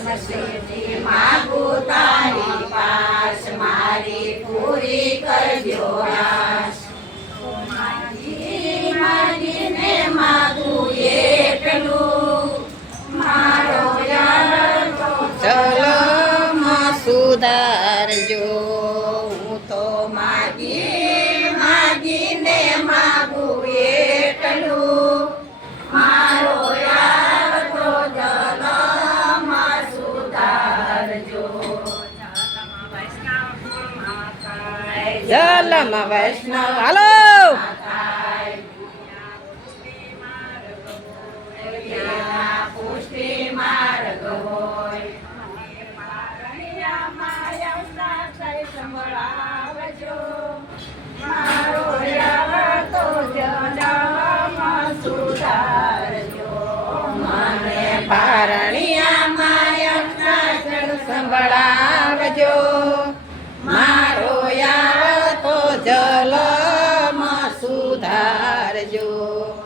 શ્રીજી માગું મારી પૂરી કરજો આશ માગી માગીને માગું મારો તો ચલમાં જલમ વૈષ્ણવ હાલો પુષ્ટિ સુધારજો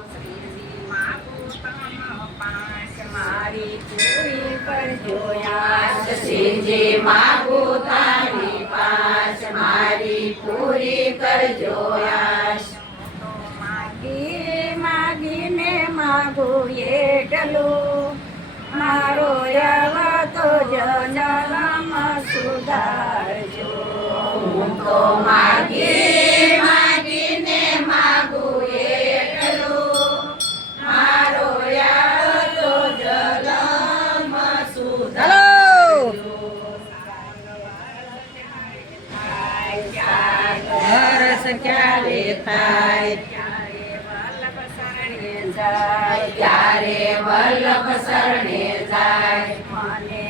શ્રીજી માગું તારી પાસ મારી પૂરી કરજો આશ માગી માગીને એ ડલો મારો યાર તો જલમાં સુધારજો. હું તો માગી ત્યારે વલ્લભ શરણે જાય. મને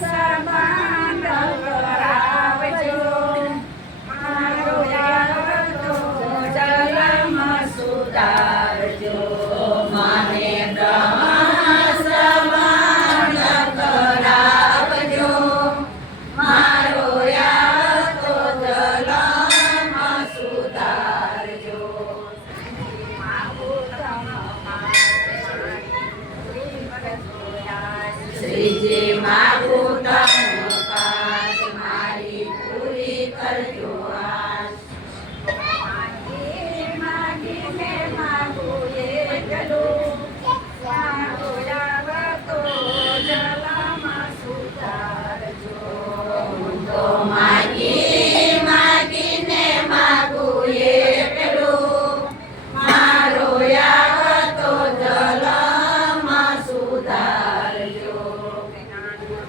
સંબંધ કરાવજો. મારો જલમાં સુધારજો શ્રીજી માગું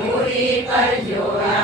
તારી પાસ મારી પૂરી કરજો આશ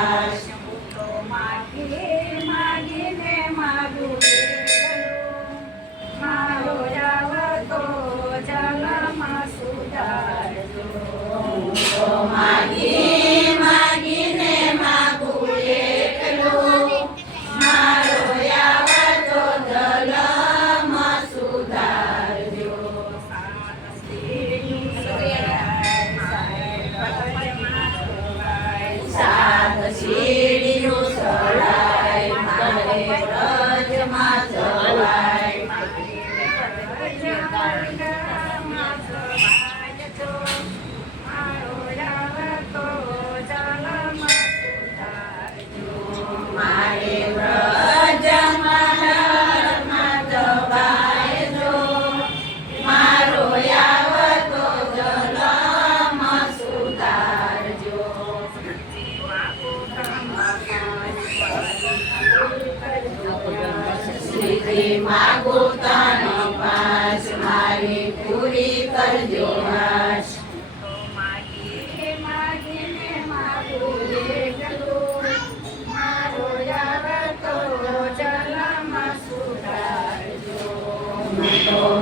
માગો તાનો પાસ મારી પૂરી કરજો આશ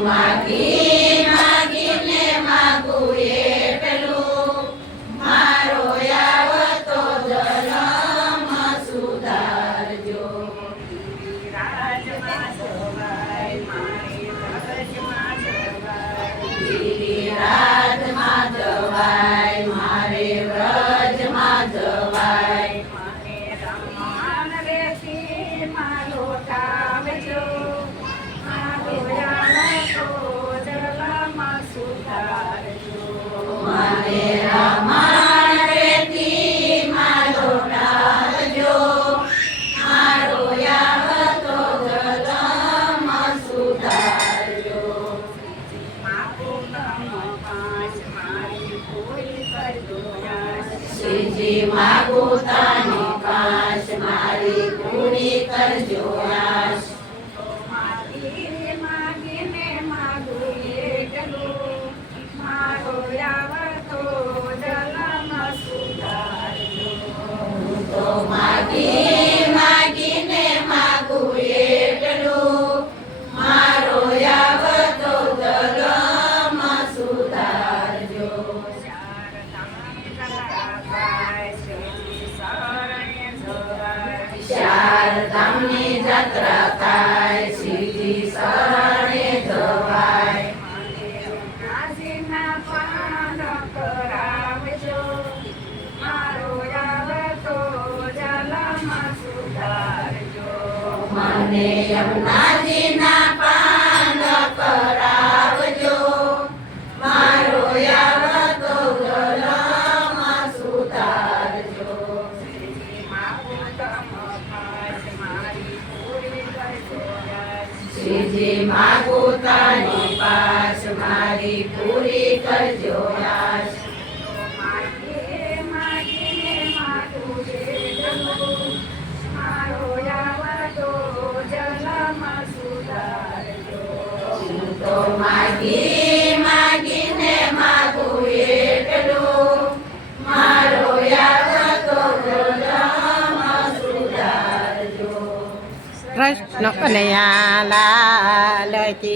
માગી શ્રીજી માગું તાની પાસ મારી પૂરી કરજો આશ તો માગી ચાર ધામની જાત્રા થાય શ્રીજી શરણે જવાય મને યમુનાજીના શ્રીજી માગો તારી પાસ મારી પૂરી કરજો આશ તો માગી કૃષ્ણ કનૈયા લાલ કી